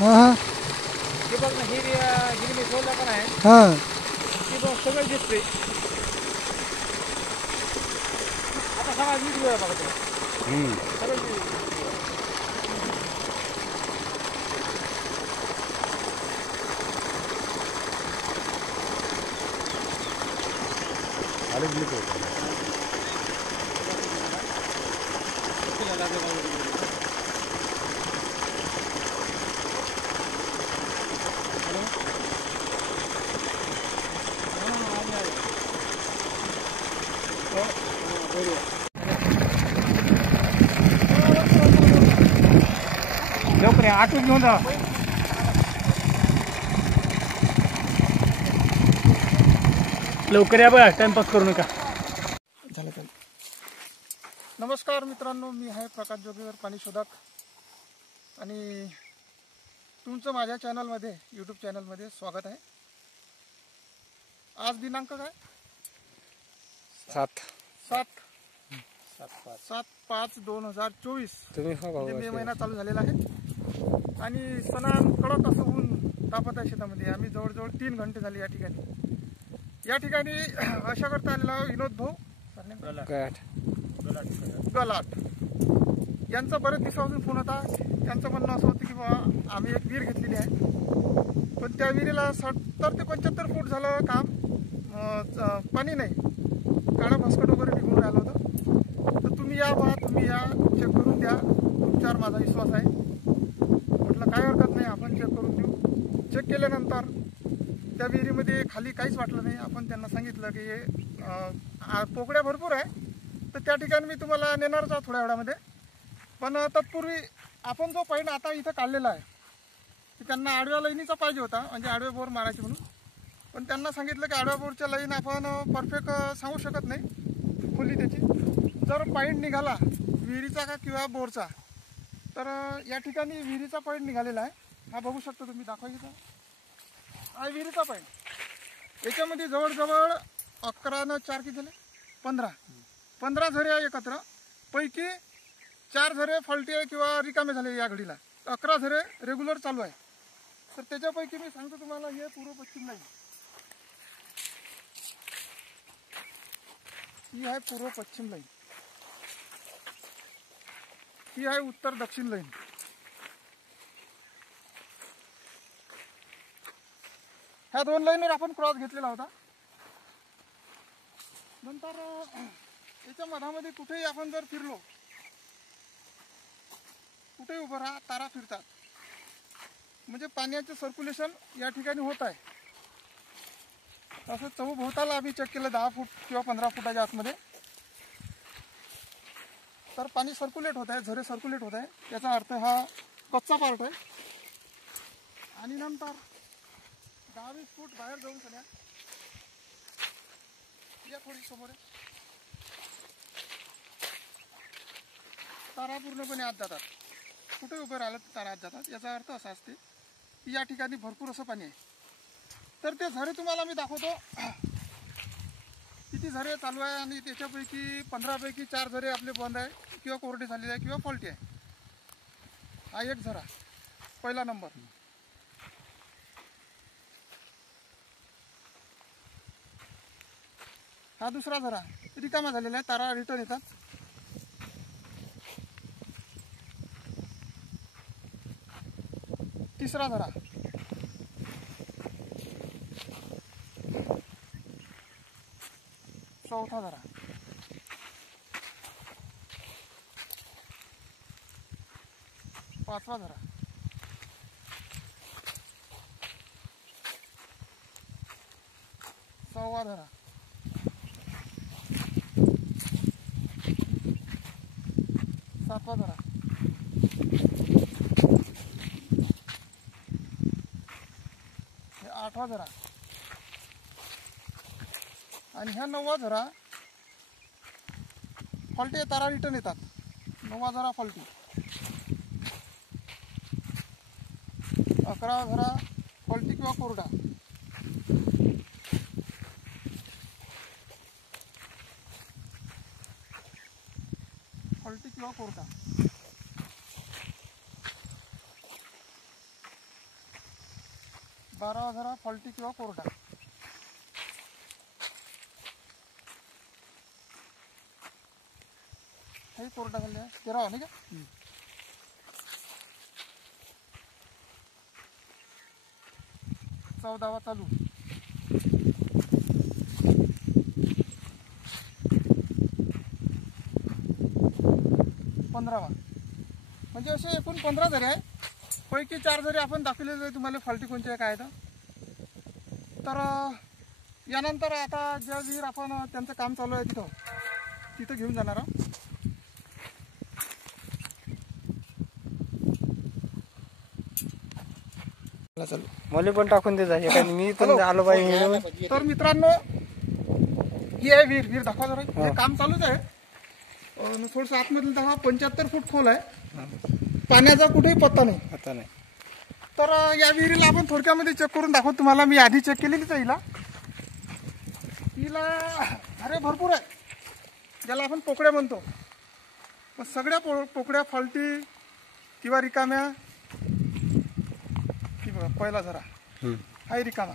हां ते बघ ना, ही मी सोडला का नाही हां ते बघ सगळं दिसते. आता सगळा व्हिडिओ आहे बघा तो सगळं लवकर आठवून घेऊन जा. लवकर या बघा, टाइमपास करू नका. नमस्कार मित्रांनो, मी आहे प्रकाश जोगेकर, पाणी शोधक, आणि तुमचं माझ्या चॅनलमध्ये, यूट्यूब चॅनलमध्ये स्वागत आहे. आज दिनांक काय? 7/5/2024. म्हणजे मे महिना चालू झालेला आहे आणि सणान कडक असं ऊन तापत आहे शेतामध्ये. आम्ही जवळजवळ 3 घंटे झाले या ठिकाणी अशा करता आलेला विनोद भाऊ गलाट यांचा बरेच दिवसापासून फोन होता. त्यांचं म्हणणं असं होतं की बाबा आम्ही एक विहीर घेतलेली आहे, पण त्या विहिरीला 70 ते 75 फूट झालं काम, पाणी नाही, काळं भस्कट वगैरे निघून राहिलं होतं. तर तुम्ही या बा, तुम्ही या, चेक करून द्या, तुमच्यावर माझा विश्वास आहे. म्हटलं काय हरकत नाही, आपण चेक करून देऊ. चेक केल्यानंतर त्या विहिरीमध्ये खाली काहीच वाटलं नाही. आपण त्यांना सांगितलं की पोकड्या भरपूर आहे, तर त्या ठिकाणी मी तुम्हाला नेणारच आहे थोड्या वेळामध्ये. पण तत्पूर्वी आपण जो पॉईंट आता इथं काढलेला आहे, की त्यांना आडव्या लाईनीचा पाहिजे होता, म्हणजे आडवे बोर मारायचे म्हणून. पण त्यांना सांगितलं की आडव्या बोरच्या लाईन आपण परफेक्ट सांगू शकत नाही खोली त्याची. जर पॉईंट निघाला विहिरीचा का किंवा बोरचा, तर या ठिकाणी विहिरीचा पॉईंट निघालेला आहे. हा बघू शकता तुम्ही, दाखवायचा हा विहिरीचा पॉईंट. याच्यामध्ये जवळजवळ 11 न 4 किती झाले, 15 झरे आहे एकत्र. पैकी 4 झरे फॉल्टी आहे किंवा रिकामे झाले या घडीला. 11 झरे रेग्युलर चालू आहे. तर त्याच्यापैकी मी सांगतो तुम्हाला, हे पूर्व पश्चिम लाईन ही आहे, पूर्व पश्चिम लाईन ही आहे, उत्तर दक्षिण लाईन. ह्या 2 लाईनवर आपण क्रॉस घेतलेला होता. नंतर याच्या मधामध्ये कुठेही आपण जर फिरलो, कुठेही उभं राहा, तारा फिरतात, म्हणजे पाण्याचं सर्क्युलेशन या ठिकाणी होत आहे. असं चहूभोवताला आम्ही चेक केलं 10 फूट किंवा 15 फुटाच्या आतमध्ये, तर पाणी सर्क्युलेट होत आहे, झरे सर्क्युलेट होत आहे. याचा अर्थ हा कच्चा पार्ट आहे. आणि नंतर 10-20 फूट बाहेर जाऊन सध्या या थोडी समोर तारा पूर्णपणे आत जातात. कुठे उभं राहिलं तर तारा आत जातात. याचा अर्थ असा असते की या ठिकाणी भरपूर असं पाणी आहे. तर ते झरे तुम्हाला मी दाखवतो किती झरे चालू आहे, आणि त्याच्यापैकी 15 पैकी 4 झरे आपले बंद आहे किंवा कोरडे झालेले आहे किंवा फॉल्टी आहे. हा एक झरा पहिला नंबर. हा दुसरा झरा रिकामा झालेला आहे, तारा रिटर्न येतात. तिसरा झरा, चौथा झरा, पाचवा झरा, सहावा झरा, सातवा झरा, आठवा झरा, आणि ह्या 9वा झरा फॉल्टी, तारा रिटर्न येतात. 9वा झरा फॉल्टी. 11वा झरा फॉल्टी किंवा कोरडा. 12 12 जरा फॉल्टी किंवा कोरडा. हे कोरडा झाले 13 नाही का. 14वा चालू. 15वा. म्हणजे असे एकूण 15 झरे आहे. पैकी 4 झरे आपण दाखवले तुम्हाला फॉल्टी कोणते आहे काय तर यानंतर आता ज्या विहीर आपण त्यांचं काम चालू आहे तिथं घेऊन जाणार आहोत. मला पण टाकून दे जा मी पण आलो पाहिजे. तर मित्रांनो ही आहे विहीर दाखवा जरा. हे काम चालूच आहे. थोडंसं आतमधील 75 फूट खोल आहे. पाण्याचा कुठेही पत्ता नाही. आता नाही. तर या विहिरीला आपण थोडक्यामध्ये चेक करून दाखवतो तुम्हाला. मी आधी चेक केलेलीच आहे हिला अरे भरपूर आहे. ज्याला आपण पोकड्या म्हणतो. पण सगळ्या पोकड्या फॉल्टी किंवा रिकाम्या. की बघा पहिला झरा हाय रिकामा.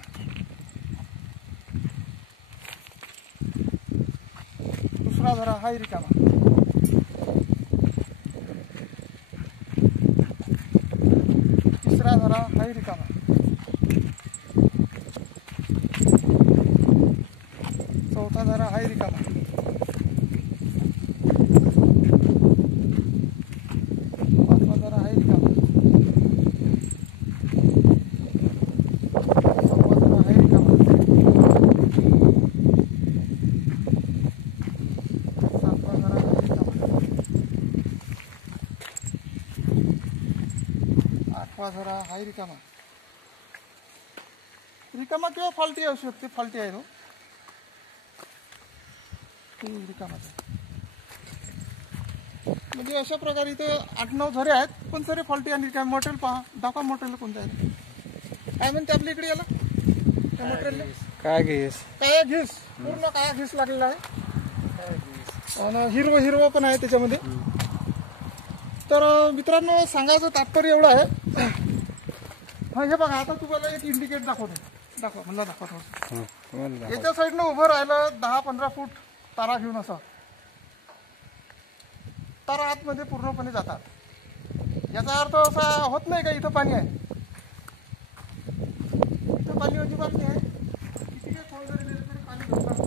दुसरा झरा हाय रिकामा. तिसरा झरा हाय रिकामा. चौथा झरा हाय रिकामा. पाचवा झरा हाय रिकामा. सहावा झरा हाय रिकामा. सातवा झरा हाय रिकामा. आठवा झरा हाय रिकामा. रिकामा किंवा फॉल्टी असू शकते. फॉल्टी आहे रिकामाचा. म्हणजे अशा प्रकारे इथं 8-9 झरे आहेत. पण सरे फॉल्टी आणि काय मटेरियल पहा. दाखवा मटेरियल कोणतं आहे. काय म्हणते आपल्या इकडे याला त्या मटेरियल काय घ्यायस. काय घिस. पूर्ण काय घिस लागलेला आहे. आणि हिरवं पण आहे त्याच्यामध्ये. तर मित्रांनो सांगायचं तात्पर्य एवढं आहे. हा हे बघा आता तुम्हाला एक इंडिकेट दाखवतो. दाखवा म्हणलं दाखवा थोडंसं. याच्या साईडनं उभं राहिलं 10-15 फूट तारा घेऊन असं. तारा आतमध्ये पूर्णपणे जातात. याचा अर्थ असा होत नाही का इथं पाणी आहे. इथं पाणी अजिबात नाही आहे. किती काही खोल जरी गेलं तरी पाणी भेटणार.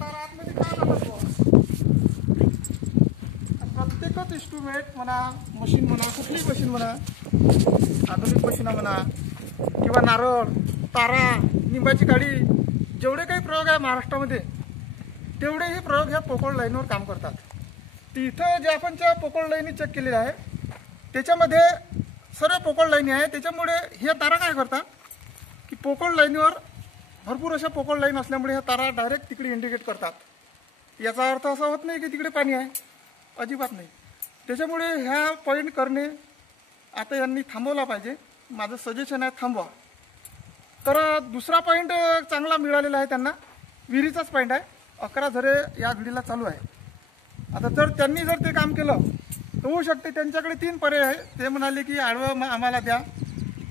तारा आतमध्ये का जातात. प्रत्येकच इन्स्ट्रुमेंट म्हणा मशीन म्हणा कुठलीही मशीन म्हणा आधुनिक मशीन म्हणा किंवा नारळ तारा निंबाची काडी जेवढे काही प्रयोग आहे महाराष्ट्रामध्ये तेवढेही प्रयोग ह्या पोकळ लाईनवर काम करतात. तिथं जे आपण ज्या पोकळ लाईनी चेक केलेल्या आहे त्याच्यामध्ये सर्व पोकळ लाईनी आहे. त्याच्यामुळे ह्या तारा काय करतात की पोकळ लाईनीवर भरपूर अशा पोकळ लाईन असल्यामुळे ह्या तारा डायरेक्ट तिकडे इंडिकेट करतात. याचा अर्थ असा होत नाही की तिकडे पाणी आहे. अजिबात नाही. त्याच्यामुळे ह्या पॉईंट करणे आता यांनी थांबवला पाहिजे. माझं सजेशन आहे थांबवा. तर दुसरा पॉईंट चांगला मिळालेला आहे त्यांना. विहिरीचाच पॉईंट आहे. 11 झरे या घडीला चालू आहे. आता जर त्यांनी जर ते काम केलं तर होऊ शकते. त्यांच्याकडे 3 पर्याय आहे. ते म्हणाले की आडवं आम्हाला द्या.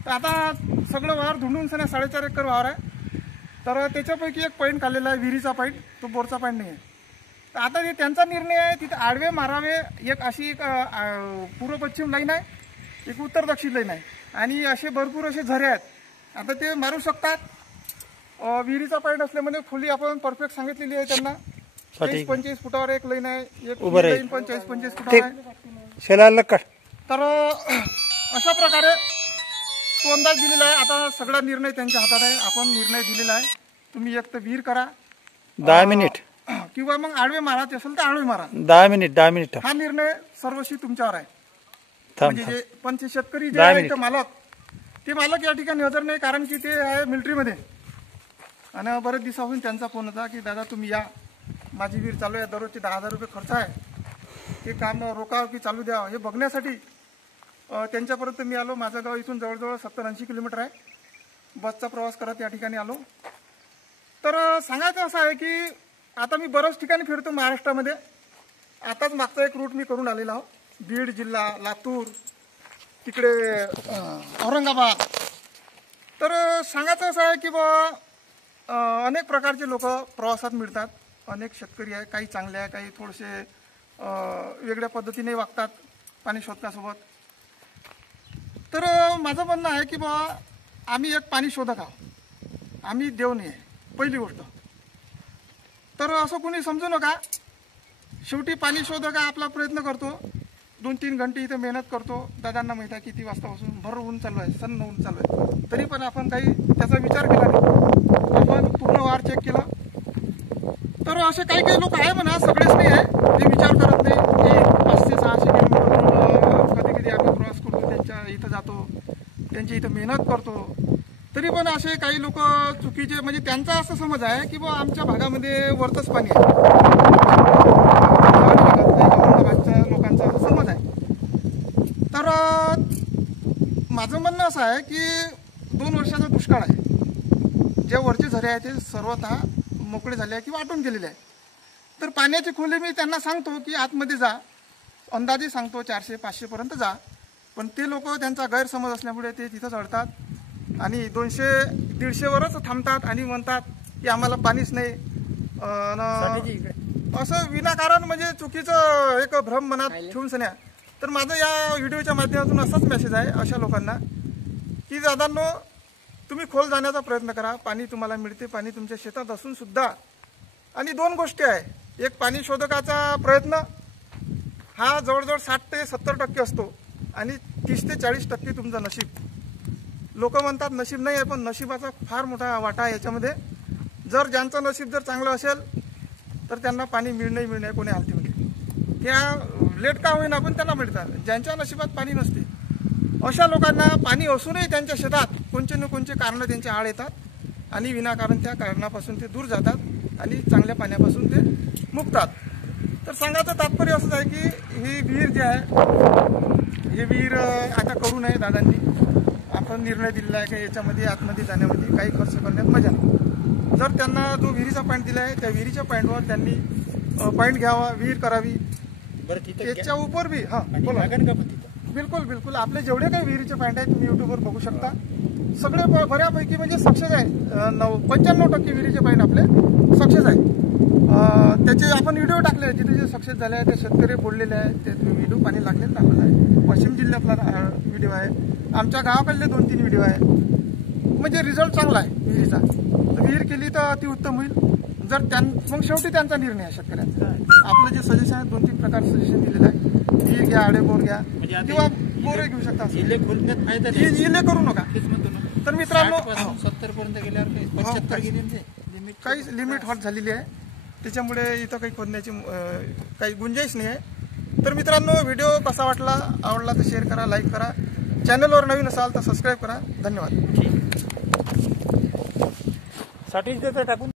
तर आता सगळं वावर धुंडून 4.5 एकर वावर आहे. तर त्याच्यापैकी एक पॉईंट काढलेला आहे विहिरीचा पॉईंट. तो बोरचा पॉईंट नाही आहे. तर आता हे त्यांचा निर्णय आहे. तिथे आडवे मारावे. एक अशी एक पूर्व पश्चिम लाईन आहे. एक उत्तर दक्षिण लाईन आहे. आणि असे भरपूर असे झरे आहेत. आता ते मारू शकतात. विहिरीचा पॉईंट असल्यामुळे खोली आपण परफेक्ट सांगितलेली आहे त्यांना. 30-25 फुटावर एक लाईन आहे. एक लाईन 40-25 फुटावर आहे. तर अशा प्रकारे तो अंदाज दिलेला आहे. आता सगळा निर्णय त्यांच्या हातात आहे. आपण निर्णय दिलेला आहे. तुम्ही एक तर विहीर करा 10 मिनिट किंवा मग आडवे मारायचे असेल तर आडवे मारा. 10 मिनिट. हा निर्णय सर्वस्वी तुमच्यावर आहे. म्हणजे जे पण शेतकरी जे आहे मालक ते मालक या ठिकाणी हजर नाही. कारण की ते आहे मिलिटरीमध्ये. आणि बरेच दिवसाहून त्यांचा फोन होता की दादा तुम्ही या. माझी विहीर चालू आहे. दररोजचे 10,000 रुपये खर्च आहे. हे काम रोका की चालू द्या हे बघण्यासाठी त्यांच्यापर्यंत मी आलो. माझं गाव इथून जवळजवळ 70-80 किलोमीटर आहे. बसचा प्रवास करत या ठिकाणी आलो. तर सांगायचं असं आहे की आता मी बऱ्याच ठिकाणी फिरतो महाराष्ट्रामध्ये. आताच मागचा एक रूट मी करून आलेला आहो. बीड जिल्हा, लातूर, तिकडे औरंगाबाद, तर सांगायचं असं आहे की बा अनेक प्रकारचे लोक प्रवासात मिळतात. अनेक शेतकरी आहे, काही चांगले आहे, काही थोडेसे वेगळ्या पद्धतीने वागतात पाणी शोधकासोबत. तर माझं म्हणणं आहे की बा आम्ही एक पाणी शोधक आहोत, आम्ही देव नाही आहे पहिली गोष्ट. तर असं कोणी समजू नका. शेवटी पाणी शोधक आपला प्रयत्न करतो, 2-3 घंटे इथे मेहनत करतो. दादांना माहीत आहे किती वाजतापासून भर ऊन चालू आहे, सन्न ऊन चालू आहे, तरी पण आपण काही त्याचा विचार केला नाही. आपण पूर्ण वार चेक केला. तर असे काही काही लोक आहे म्हणा, सगळेच नाही आहे, ते विचार करत नाही की 500-600 किलोमीटर कधी कधी आम्ही प्रवास करतो, त्यांच्या इथं जातो, त्यांची इथं मेहनत करतो. तरी पण असे काही लोक चुकीचे, म्हणजे त्यांचा असं समज आहे की बा आमच्या भागामध्ये वरतच पाणी आहे, औरंगाबादच्या लोकांचा असं समज आहे. तर माझं म्हणणं असं आहे की 2 वर्षाचा दुष्काळ आहे, जे वरचे झरे आहे ते सर्वतः मोकळे झाले आहे किंवा आटून गेलेले आहे. तर पाण्याची खोली मी त्यांना सांगतो की आतमध्ये जा, अंदाजे सांगतो 400-500 पर्यंत जा, पण ते लोक त्यांचा गैरसमज असल्यामुळे ते तिथंच अडतात आणि 200-150 वरच थांबतात आणि म्हणतात की आम्हाला पाणीच नाही. असं विनाकारण म्हणजे चुकीचं एक भ्रम मनात ठेवून सन्या. तर माझं या व्हिडिओच्या माध्यमातून असाच मेसेज आहे अशा लोकांना की दादांनो, तुम्ही खोल जाण्याचा प्रयत्न करा, पाणी तुम्हाला मिळते, पाणी तुमच्या शेतात असून सुद्धा. आणि 2 गोष्टी आहे, एक पाणी शोधकाचा प्रयत्न हा जवळजवळ 60 ते 70% असतो आणि 30 ते 40% तुमचं नशीब. लोक म्हणतात नशीब नाही आहे, पण नशिबाचा फार मोठा वाटा आहे याच्यामध्ये. जर ज्यांचं नशीब जर चांगलं असेल तर त्यांना पाणी मिळणे कोणी हालतीमध्ये, त्या लेट का होईना पण त्यांना मिळतात. ज्यांच्या नशिबात पाणी नसते अशा लोकांना पाणी असूनही त्यांच्या शेतात कोणते न कोणते कारणं त्यांच्या आड येतात आणि विनाकारण त्या कारणापासून ते दूर जातात आणि चांगल्या पाण्यापासून ते मुक्तात. तर सांगायचं तात्पर्य असंच आहे की ही विहीर जी आहे, ही विहीर आता करू नये दादांनी. आपण निर्णय दिलेला आहे की याच्यामध्ये आतमध्ये जाण्यामध्ये काही खर्च करण्यात मजा नाही. जर त्यांना जो विहिरीचा पॉईंट दिला आहे त्या विहिरीच्या पॉईंटवर त्यांनी पॉईंट घ्यावा, विहीर करावी. त्याच्या उपर बी बोला. बिलकुल आपले जेवढे काही विहिरीचे पॉईंट आहेत तुम्ही युट्यूबवर बघू शकता. सगळे बऱ्यापैकी म्हणजे सक्सेस आहे. 95% विहिरीचे पॉईंट आपले सक्सेस आहे. त्याचे आपण व्हिडिओ टाकले जिथे जे सक्सेस झाले आहे, ते शेतकरी बोललेले आहे, ते व्हिडिओ पाणी लागलेलं दाखवलं आहे. पश्चिम जिल्ह्यातला व्हिडिओ आहे, आमच्या गावाकडले 2-3 व्हिडिओ आहे. म्हणजे रिझल्ट चांगला आहे विहिरीचा. विहीर केली तर अतिउत्तम होईल. जर मग शेवटी त्यांचा निर्णय आहे शेतकऱ्यांचा. आपलं जे सजेशन आहे 2-3 प्रकार सजेशन दिलेलं आहे. विहीर घ्या, आडे बोर घ्या किंवा बोरे घेऊ शकता. इले करू नका. तर मित्रांनो 70 पर्यंत गेल्यावर 75 गेली, काही लिमिट हॉट झालेली आहे, त्याच्यामुळे इथं काही खोदण्याची काही गुंजाईश नाही आहे. तर मित्रांनो, व्हिडिओ कसा वाटला, आवडला तर शेअर करा, लाईक करा. चॅनलवर नवीन असाल तर सबस्क्राईब करा. धन्यवाद. साठी टाकून